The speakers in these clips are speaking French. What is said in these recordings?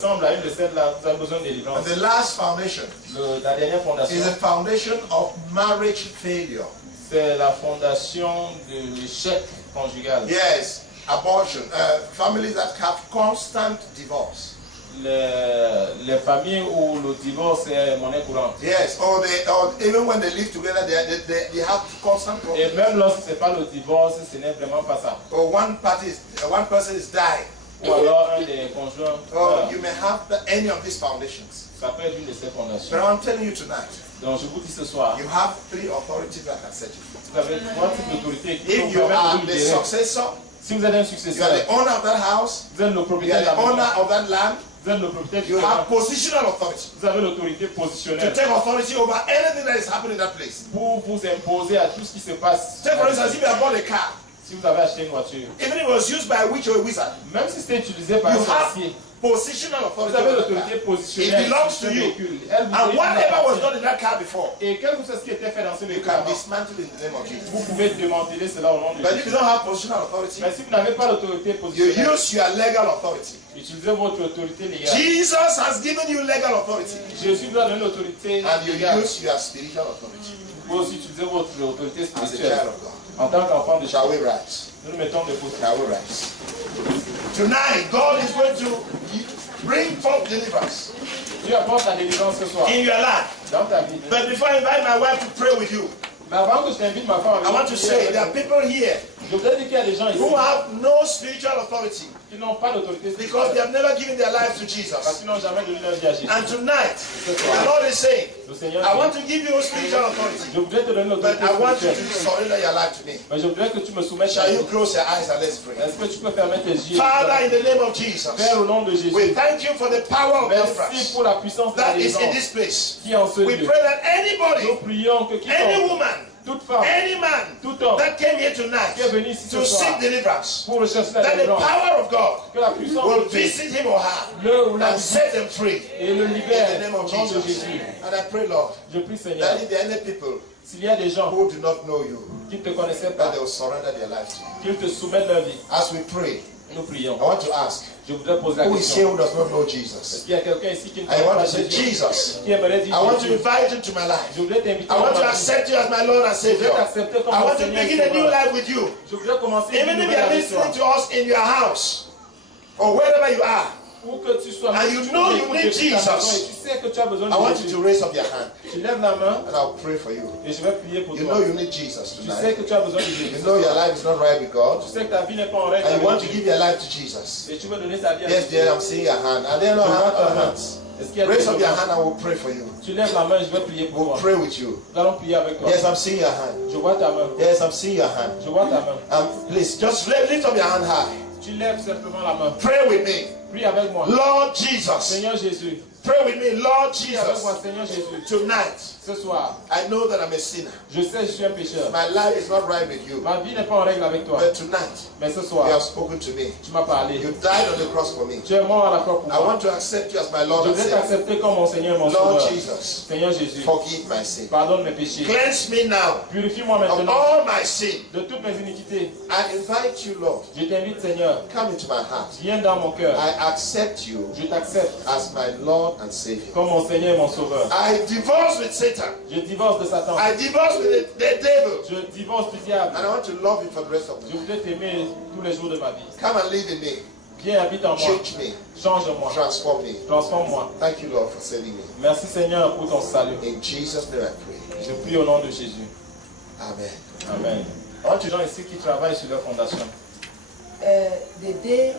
Ressemble à une de celles-là, vous avez besoin de délivrance. And the last foundation La dernière fondation, is a foundation of marriage failure. c'est la fondation de l'échec conjugal. Yes, abortion. Families that have constant divorce. Les familles où le divorce est monnaie courante. Yes, or even when they live together, they have constant Et problems. même lorsque ce n'est pas le divorce, ce n'est vraiment pas ça. Or one person is dying. Ou alors un des conjoints. Or you may have any of these foundations. Ça peut être une de ces fondations. But I'm telling you tonight, Donc je vous dis ce soir, you have 3 authorities that can set you free. vous avez 3 types d'autorités qui If vous you permettent are de vous the libérer. successor, Si vous êtes un you successeur, are the owner of that house, vous êtes le you propriétaire are de la the maison, owner of that land, vous êtes le propriétaire du you terrain, have positional authority vous avez l'autorité to positionnelle take authority over anything that is happening in that place. pour vous imposer à tout ce qui se passe. Take for instance, if you have bought a car, Si vous avez acheté une voiture, even if it was used by a witch or a wizard, même si c'était utilisé par un you have sorcier, positional vous authority avez over that l'autorité car. positionnelle. It belongs sur to ce you. véhicule. Elle vous And whatever was appartient. done in that car before, Et quel que soit ce qui était fait dans ce you véhicule, can avant, dismantle in the name of Jesus. vous pouvez démanteler cela au nom de But if you Jésus. don't have positional authority, Mais si vous n'avez pas l'autorité you positionnelle, use your legal authority. utilisez votre autorité légale. Jesus has given you legal authority, Jésus vous a donné l'autorité and you légale. use your spiritual authority Vous pouvez aussi utiliser votre autorité as a spirituelle. child of God. En tant qu'enfant de Shall Dieu, we rise? nous nous mettons debout. Shall we rise? Tonight, God is going to bring forth deliverance Dieu apporte la délivrance ce soir in your life. dans ta vie. But before I invite my wife to pray with you, Mais avant que je t'invite ma femme, I want to say there are people here je voudrais dire qu'il y a des gens ici who have no spiritual authority qui n'ont pas d'autorité because they spirituelle have never given their lives to parce Jesus. qu'ils n'ont jamais donné leur vie à Jésus. And tonight, Ce the soir, Lord is saying, le Seigneur I want dit, to give you spiritual authority, je voudrais te donner but l'autorité I want you to spirituelle. surrender your life to me. Mais je voudrais que tu me soumettes à Shall you Dieu. close your eyes and let's pray? Est-ce que tu peux fermer tes yeux? Father, in the name of Jesus, Père, au nom de Jésus, we thank you for the power of merci deliverance pour la puissance de la that is in délivrance this place. qui est en ce We lieu. pray that Nous anybody, prions que any quiconque, woman, toute femme, any man tout homme that came here tonight qui est venu ici to ce soir seek deliverance, pour rechercher la that the délivrance, power of God que la puissance will de Dieu visit him or her le ou la and set them free et le in libère the name au of nom de Jesus. Jésus. And I pray, Lord, Je prie Seigneur, that if there are any people s'il y a des gens who do not know you, qui ne te connaissaient that pas, they will surrender their lives to you. qu'ils te soumettent leur vie, As we pray, nous prions. I want to ask, Je voudrais poser la who is here question. who does not know Est-ce Jesus? qu'il y a quelqu'un ici qui ne I connaît want pas to say, Jésus? Jesus, Qui aimerait dire I want to Jésus? invite you to my life. Je voudrais t'inviter I want to dans ma vie. accept you as my Lord and Je voudrais Savior. t'accepter comme I mon want to Seigneur et begin a new Sauveur. life with you. Je voudrais commencer une Even if you nouvelle are avec toi. listening to us in your house or wherever you are, Où que tu sois, And même you si tu know you écoutes need depuis ta Jesus. maison et tu sais que tu as besoin I want de you Jésus. to raise up your hand Tu lèves la main and I'll pray for you. et je vais prier pour You toi. know you need Jesus Tu sais tonight. que tu as besoin de Jésus. You know your life is not right with God Tu sais que ta vie n'est pas en règle and you want avec to Dieu. give your life to Jesus. Et tu veux donner ta vie à Yes, Jésus. dear, I'm seeing your hand. Are there no other hands? Est-ce qu'il y a Raise des up your gens? hand and we'll pray for you. Tu lèves la main, je vais prier pour We'll toi. pray with you. Nous allons prier avec toi. Yes, I'm seeing your hand. Je vois ta main. Yes, I'm seeing your hand. Je vois ta main. Please, just lift up your hand high. Tu lèves simplement la main. Pray with me. Prie avec moi. Lord Jesus. Seigneur Jésus. Pray with me, Lord Prie avec moi, Jesus. Seigneur Jésus. Tonight, Ce soir, I know that I'm a sinner. je sais que je suis un pécheur. My life is not right with you. Ma vie n'est pas en règle avec toi. But tonight, Mais ce you soir, have spoken to me. tu m'as parlé. You died on the cross for me. Tu es mort à la croix pour I moi. want to accept you as my Je Lord and voudrais Savior. t'accepter comme mon Seigneur et mon Lord Sauveur. Jesus, Seigneur Jésus, forgive my sin. pardonne mes péchés. Cleanse me now Purifie-moi of maintenant all my sin. de toutes mes iniquités. I invite you, Lord, Je t'invite, Seigneur, come into my heart. viens dans mon cœur. I accept you Je t'accepte as my Lord and Savior. comme mon Seigneur et mon Sauveur. I divorce with Satan. Je divorce de Satan. I divorce with the devil. Je divorce du diable. And I want to love you for the rest of Je my life. voudrais t'aimer tous les jours de ma vie. Come and live in me. Viens, habite en moi. Change me. Change-moi. Transform me. Transforme-moi. Thank you, Lord, for saving me. Merci, Seigneur, pour ton salut. In Jesus' name I pray. Je prie au nom de Jésus. Amen. Amen. Il y a des gens ici qui travaillent sur leur fondation. The day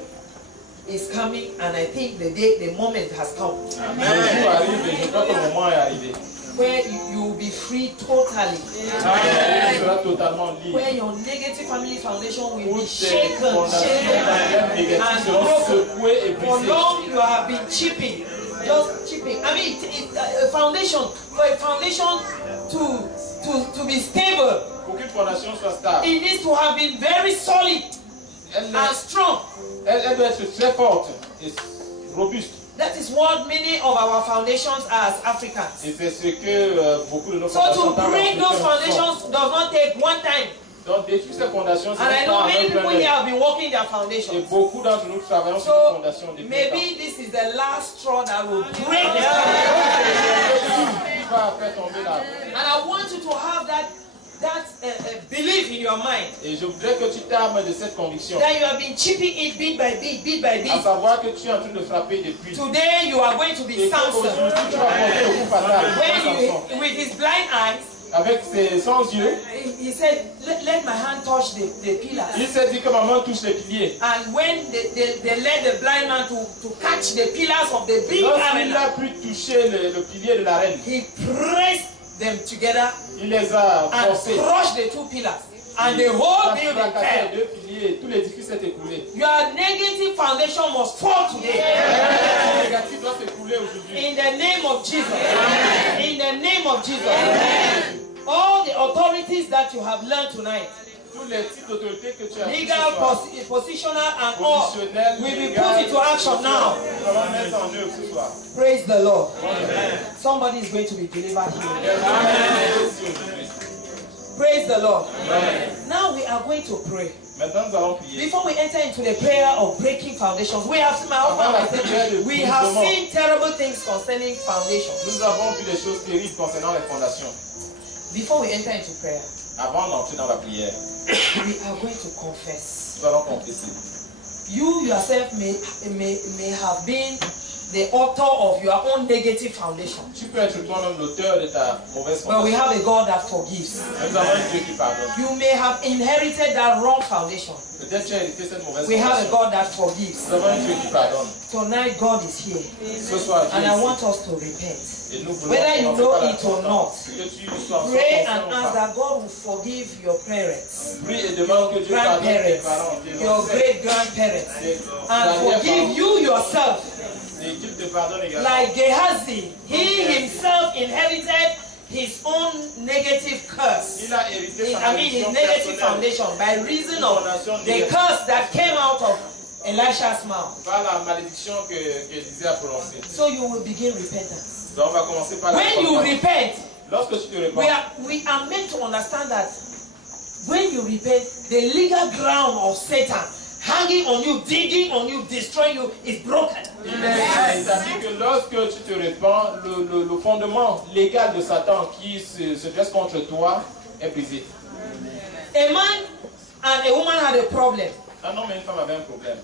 is coming, and I think the moment has come. Le jour arrive et je crois que le moment est arrivé. Where you will be free totally. Tu seras totalement libre. Where your negative family foundation will Où be tes shaken, fondations shaken, familiales négatives and seront broken. secouées et For brisées. long you have been chipping, just chipping. I mean, a foundation, for a foundation to be stable, Pour qu'une fondation soit stable, it needs to have been very solid elle and strong. doit être très forte et robuste. That is what many of our foundations are as Africans. Et c'est ce que beaucoup de nos So fondations to break those foundations does not take one time. Donc détruire ces fondations, c'est And I know pas many un people plan. here have been working their Et foundations. beaucoup d'entre nous travaillons sur les So fondations depuis maybe this is the last straw that will break the qui va faire tomber la. And I want you to have that belief in your mind Et je voudrais que tu t'armes de cette conviction. that you have been chipping it bit by bit, bit by À bit. savoir que tu es en train de frapper depuis. Today you are going to be Et Samson. qu'aujourd'hui tu vas porter au coup fatal. When Samson. you, with his blind eyes, Avec ses 100 yeux, he said, let my hand touch the pillars. il s'est dit que ma main touche les piliers. And when they led the blind man to catch the pillars of the big Lorsqu'il arena, a pu toucher le pilier de la reine, he pressed them together il les a and forcés. crushed the two pillars. And the whole Il a building fracassé fell. les deux piliers, tout l'édifice s'est écoulé. Your negative foundation must fall today. Le négatif doit s'écouler aujourd'hui. In the name of Jesus. In the name of Jesus. All the authorities that you have learned tonight, Tous les types d'autorités que tu as appris ce legal, soir, positional, and all, positionnel, will be légal, put into action now. on va mettre en œuvre ce soir. Praise the Lord. Somebody is going to be delivered here. Praise the Lord. Now we are going to pray. Maintenant, nous allons prier. Before we enter into the prayer of breaking foundations, we have seen terrible things concerning foundations. Nous avons vu des choses terribles concernant les fondations. Before we enter into prayer, Avant d'entrer dans la prière, we are going to confess. nous allons confesser. You yourself may have been the author of your own negative foundation. Tu peux être toi-même l'auteur de ta mauvaise But we fondation. have a God that forgives. Nous avons un Dieu qui pardonne. You may have inherited that wrong foundation. Peut-être tu as hérité cette mauvaise We have a fondation. God that forgives. Nous avons un Dieu qui pardonne. Tonight God is here. Ce soir, Dieu And est I ici. want us to repent. Et nous voulons Whether you commencer know par la it or repentance. not, Que tu sois pray conscient and ou ask pas. that God will forgive your parents, Prie et demande que Dieu pardonne tes parents, grandparents, tes your ancêtres, great grandparents, tes and forgive arrière-parents. you yourself. Et qu'il te pardonne également. Like Gehazi, he himself inherited his own negative curse. Il a hérité sa His malédiction negative personnelle foundation by reason of the curse that came out of Elisha's mouth. par la malédiction qu'Élisée a prononcée. So you will begin repentance. Donc on va commencer par la When you repentance. repent, Lorsque tu te répands, we are meant to understand that when you repent, the legal ground of Satan hanging on you, digging on you, destroying you is broken. il est établi que lorsque tu te répands, le fondement légal de Satan qui se dresse contre toi est brisé. A man and a woman had a problem, Un homme et une femme avaient un problème.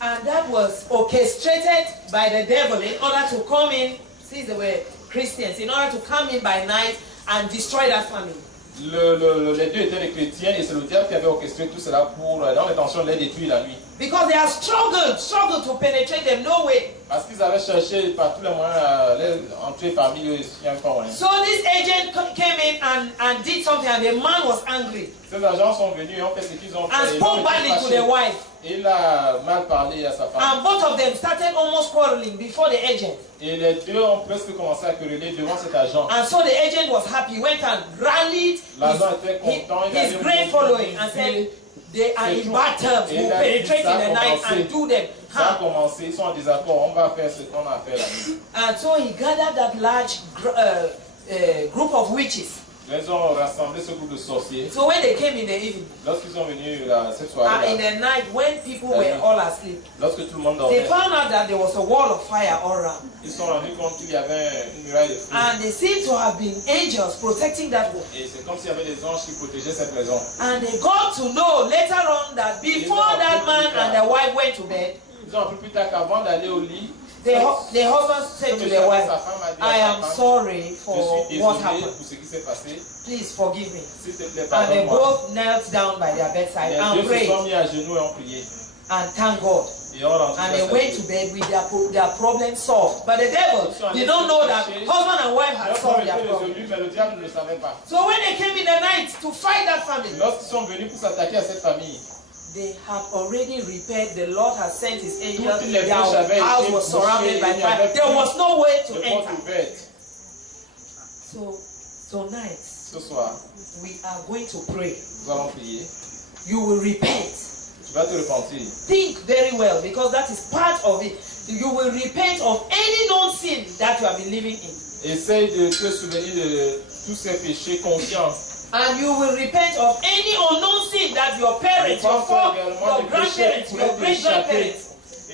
and that was orchestrated by the devil in order to come in, since they were Christians, in order to come in by night and destroy that family. Les deux étaient des chrétiens et c'est le diable qui avait orchestré tout cela pour, dans l'intention de les détruire la nuit. Because they have struggled to penetrate them, no way. Parce qu'ils avaient cherché par tous les moyens à les entrer parmi eux, il n'y avait pas moyen. So this agent came in and did something, and the man was angry Ces agents sont venus et ont fait ce qu'ils ont and fait. Et spoke l'homme badly était to fâché. the wife. Il a mal parlé à sa femme. And both of them started almost quarreling before the agent. Et les deux ont presque commencé à quereller devant cet agent. And so the agent was happy. He went and rallied L'agent était content. Il his avait great following and said, they are in bad terms. We'll penetrate in the night and do them Ça a harm. commencé, ils sont en désaccord. On va faire ce qu'on a fait la nuit. And so he gathered that large group of witches. Ils ont rassemblé ce groupe de sorciers. So when they came in the evening, Lorsqu'ils sont venus cette in soirée, the night, when people were all asleep, lorsque tout le monde they dormait, found out that there was a wall of fire all around. ils se sont rendus compte qu'il y avait une muraille de feu. And they seemed to have been angels protecting that wall. Et c'est comme s'il y avait des anges qui protégeaient cette maison. And they got to know later on that before that man and the wife went to bed, Ils ont appris plus tard qu'avant d'aller au lit, the husband said to the wife, I am sorry je for suis what désolé happened. pour ce qui s'est passé. Please forgive me. S'il te plaît, And they pardonne-moi. both knelt down by their bedside Les and deux se prayed sont mis à genoux et ont prié. and thanked God. Et ont rendu And grâce they à went Dieu. to bed with their problem solved. But the devil did not know that husband and wife had Leurs solved problèmes their étaient problem. résolus, mais le diable ne le savait pas. So when they came in the night to fight that family, Lorsqu'ils sont venus pour s'attaquer à cette famille, they had already repaired. The Lord had sent his angels. toutes les Their brèches avaient house été was surrounded by bouchées, il n'y fire. avait There plus was no way to de porte enter. ouverte. So tonight Ce soir, we are going to pray. nous allons prier. You will repent. Tu vas te repentir. Think very well, because that is part of it. You will repent of any known sin that you have been living in. Essaye de te souvenir de tous ces péchés conscients And you will repent of any unknown sin that your parents, your grandparents, your great-grandparents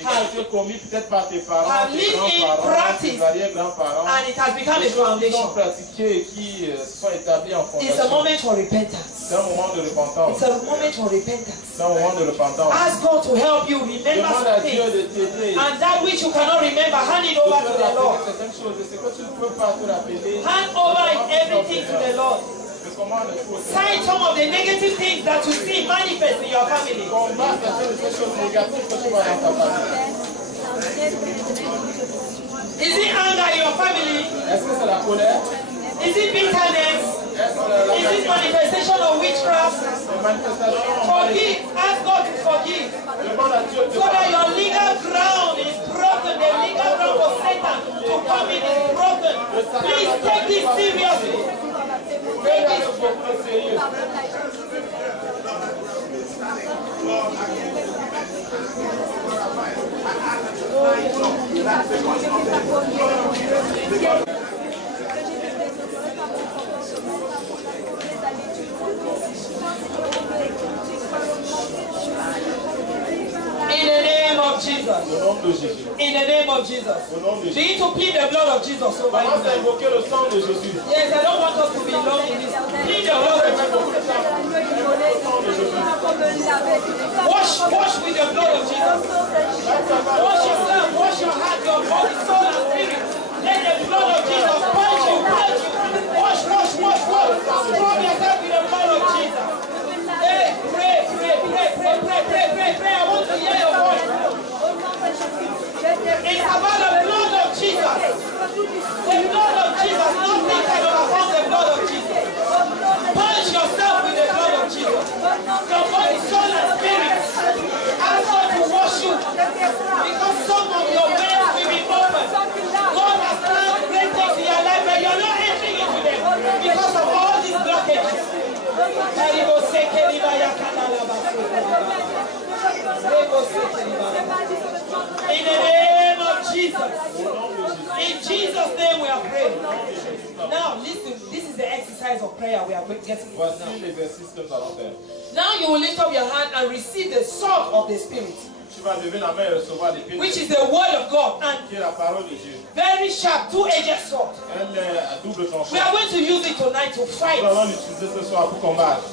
have commis peut-être par tes parents, tes grands-parents, tes arrière-grands-parents, and it has become a foundation. Pratiqués et qui se sont établis en fondation. It's a moment for repentance. C'est un moment de repentance. It's a moment for repentance. C'est un moment de repentance. Ask God to help you remember Demande à Dieu something. de t'aider. And that which you cannot remember, hand it over to the Lord. Certaines choses, c'est que tu ne peux pas te rappeler. Hand over everything to the Lord. Cite some of the negative things that you see manifest in your family. Is it anger in your family? Is it bitterness? Is it manifestation of witchcraft? Forgive. Ask God to forgive. So that your legal ground is broken. The legal ground for Satan to come in is broken. Please take this seriously. Take this seriously. In the name of Jesus. In the name of Jesus. Begin to plead the blood of Jesus over you. Yes, I don't want us to be alone in this. Plead the blood of Jesus. Wash with the blood of Jesus. Wash yourself, wash your heart, your body, soul, and spirit. Let the blood of Jesus purge you, purge you. Wash. Scrub yourself with the blood of Jesus. Hey, pray. I want to hear your voice. It's about the blood of Jesus. The blood of Jesus. Nothing can overcome the blood of Jesus. Purge yourself with the blood of Jesus. Your body, soul, and spirit. Ask God to wash you. Because some of your veins will be open. God has planned great things in your life, but you're not entering into them because of all these blockages. In the name of Jesus. In Jesus' name we are praying. Now listen, this is the exercise of prayer we are getting into now. Now you will lift up your hand and receive the sword of the Spirit, which is the word of God, and very sharp, two-edged sword. We are going to use it tonight to fight.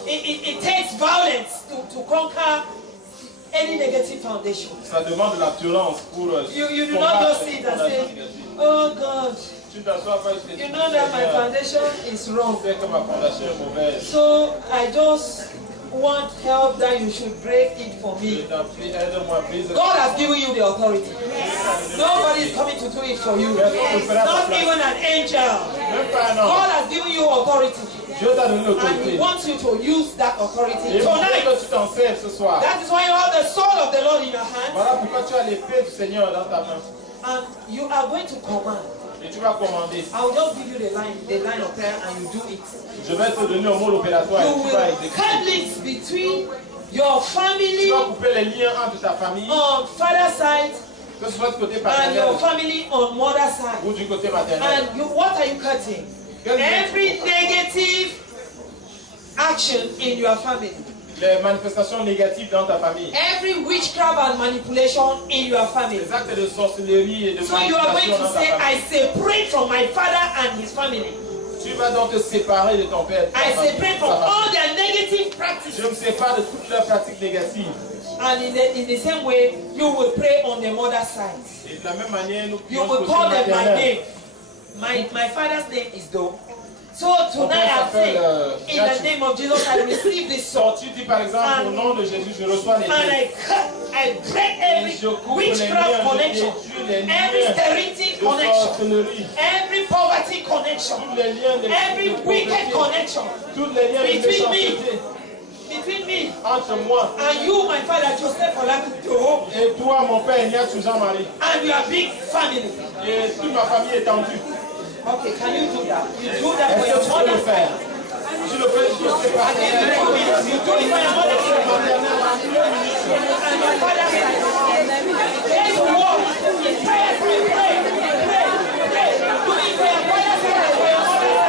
It takes violence to conquer any negative foundation. You do not just sit and say, oh God, you know that my foundation is wrong. So I just want help that you should break it for me. God has given you the authority. Nobody is coming to do it for you. Not even an angel. God has given you authority. And He wants you to use that authority tonight. That is why you have the sword of the Lord in your hand. And you are going to command. I will just give you the line of prayer, and you do it. Je vais te donner un mot opératoire. You will cut links between your family, tu vas couper les liens entre ta famille, on father's side, que ce soit du côté and paternel your family on mother's side. ou du côté maternel. And what are you cutting? Every negative action in your family. Les manifestations négatives dans ta famille. Every witchcraft and manipulation in your family. Les actes de sorcellerie et de So you are going manipulation to dans ta say, famille. I separate from my father and his family. Tu vas donc te séparer de ton père. I separate from all their negative practices. Je me sépare de toutes leurs pratiques négatives. And in the same way, you will pray on the mother's side. Et de la même manière, nous You prions will côté call them by maternel. name. My father's name is Do. So tonight I say, in the name of Jesus, I receive this sword. Tu dis par exemple, au nom de Jésus, je reçois les And I break every witchcraft connection, every sterility connection, every poverty connection, every wicked connection between me entre moi and you, my father Joseph Olakito, et toi, mon père Ignace Jean-Marie, and your big family. et toute ma famille étendue. Okay, can you do that? You do that for Est-ce your que tu peux le mother. faire? Tu le fais du côté paternel. You do it for your mother. And your father. Let's walk in prayer. Pray. Do it for your father and for your mother.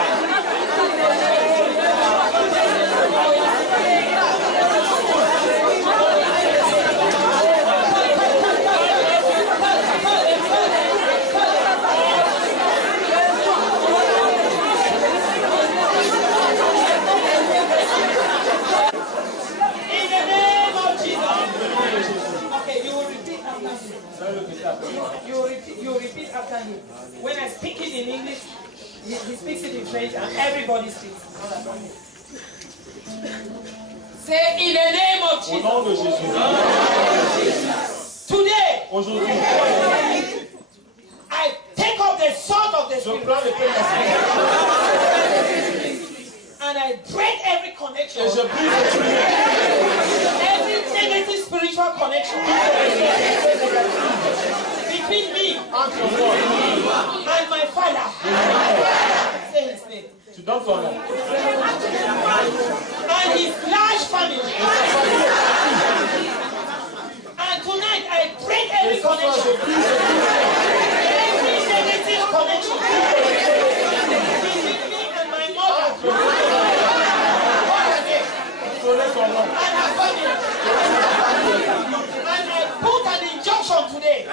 You repeat after him. When I speak it in English, he speaks it in French, and everybody speaks. Say, in the name of Jesus. Au nom de Jésus. Today, Aujourd'hui, I take up the sword of the je Spirit. prends l'épée de l'esprit And I break every connection. et je brise Every negative spiritual connection between me entre moi. and my Father. Say his name. Tu donnes ton nom. And his large family. And tonight I break every connection. Every negative connection between me and my mother. And her family. And I put an injunction today. I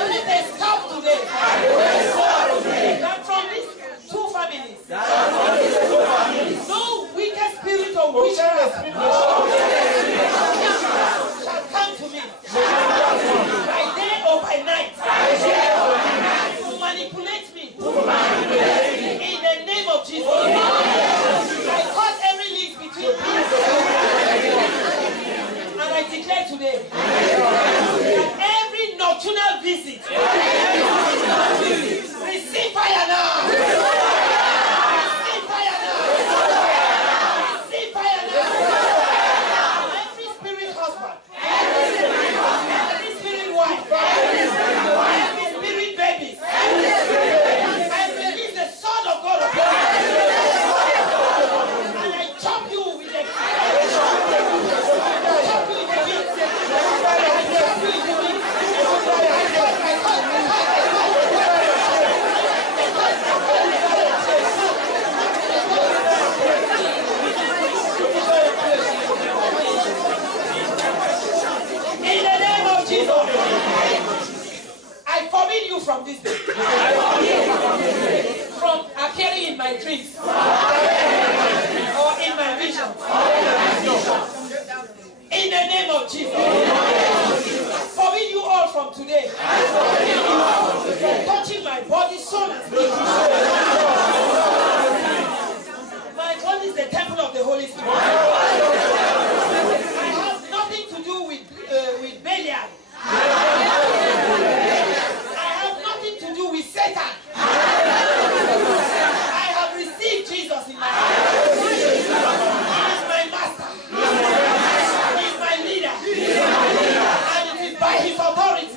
put a stop today. That from these two families, no wicked spirit of witchcraft shall come to me by day or by night to manipulate me. In the name of Jesus, I cut every link between me and I declare today that every nocturnal visit receive fire now. Receive fire now. Receive fire now. Every spirit husband, every spirit wife, every spirit baby, I release the sword of God upon you. And I chop you with the chop you with the wings. I chop you with the wings. In the name of Jesus, I forbid you from this day. From appearing in my dreams or in my vision. In the name of Jesus, forbid you all from today. Touching my body, soul, and spirit. My body is the temple of the Holy Spirit. I have nothing to do with Belial. I have nothing to do with Satan. I have received Jesus in my heart. He is my master. He is my leader. And it is by his authority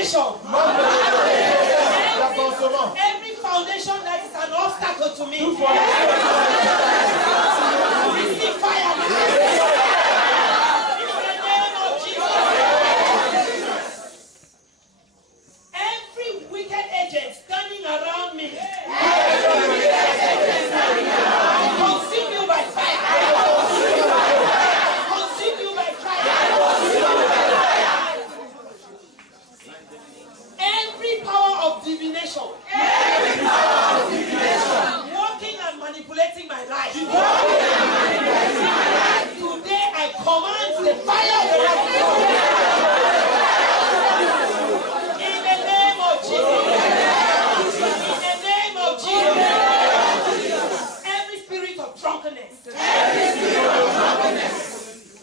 restoration. D'avancement. Every foundation that is an obstacle to me. Receive fire now. In the name of Jesus. Every wicked agent standing around me. Consume you by fire. Consume you by fire. Every power of divination. Working and manipulating my life. Today I command the fire of the Holy Spirit. In the name of Jesus. In the name of Jesus. Every spirit of drunkenness.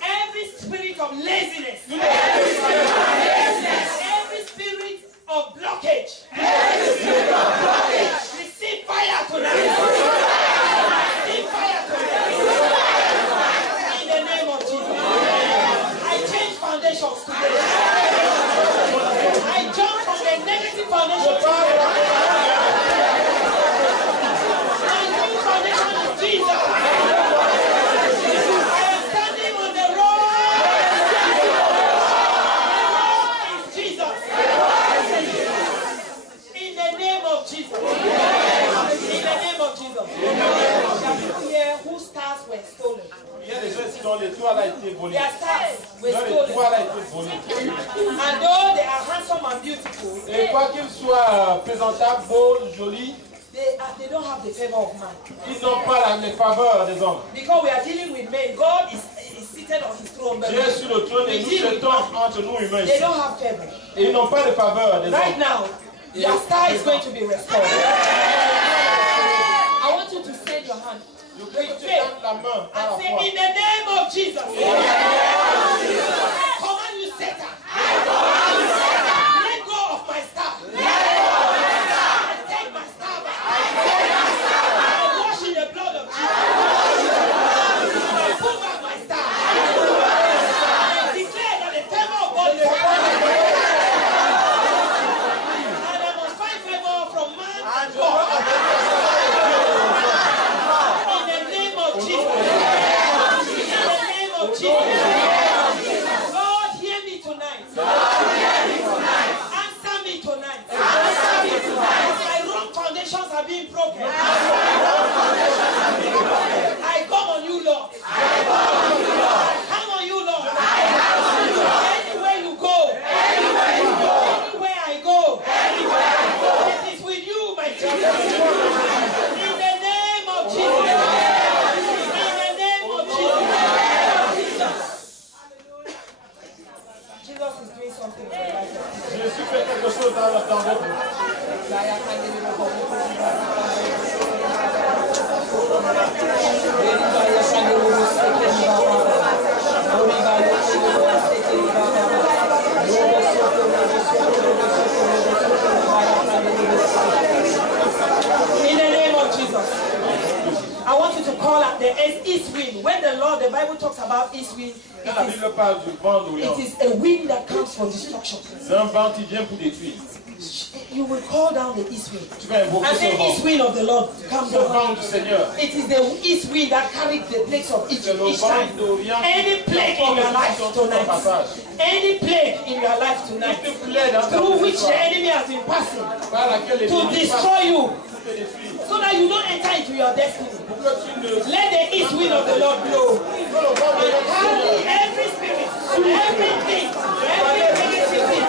Every spirit of laziness. Every spirit of blockage. Receive fire tonight. Receive fire tonight. In the name of Jesus. I change foundations today. I jump from the negative foundation to my new foundation is Jesus. I am standing on the road. The road is Jesus. In the name of Jesus. In the name of Jesus. There are people here whose stars were stolen. Il y a des gens qui dont l'étoile a été volée. Their stars were Dont stolen. l'étoile a été volée. And though they are handsome and beautiful, Et quoi qu'ils soient présentables, beaux, jolis, they don't have the favor of man. ils n'ont pas les faveurs des hommes. Because we are dealing with men. God is seated on his throne. But Dieu est sur le trône et nous traitons entre nous humains they ici. don't have favor. Et ils n'ont pas de faveur des Right hommes. now, your star is going to be restored. I want you to send your hand. Je veux que tu tends la main à And la say, fois. in the name of Jesus. I command you, Satan. Let go of my star. And take my star back. I wash in the blood of Jesus. Put back my star. I declare that the favor of God is upon me. And I must find favor from man and God. In the name of Jesus. In the name of Jesus. Lord, hear me tonight. Answer me tonight. My wrong foundations are being broken. I come on you, Lord. Come on you, Lord. Anywhere you go. Anywhere I go. It is with you, my Jesus. In the name of Jesus. In the name of Jesus. Jesus is doing something in your life. Jésus fait quelque chose dans votre vie. In the name of Jesus, I want you to call out the east wind. When the Lord, the Bible talks about east wind, Quand la Bible parle du vent d'Orient, it is a wind that comes for destruction. c'est un vent qui vient pour détruire. You will call down the east wind. Tu vas invoquer And ce the vent. east wind of the Lord come Ce down. vent du Seigneur. It is the east wind that carried the plagues of C'est Egypt le each vent time. d'Orient Any plague in your life tonight, any plague in your life tonight, through which the enemy has been passing par laquelle les to ennemis destroy you, passent, te détruire. so that you don't enter into your destiny. Pour que tu ne Let the east wind of the Lord blow. And carry every spirit, everything, every negative thing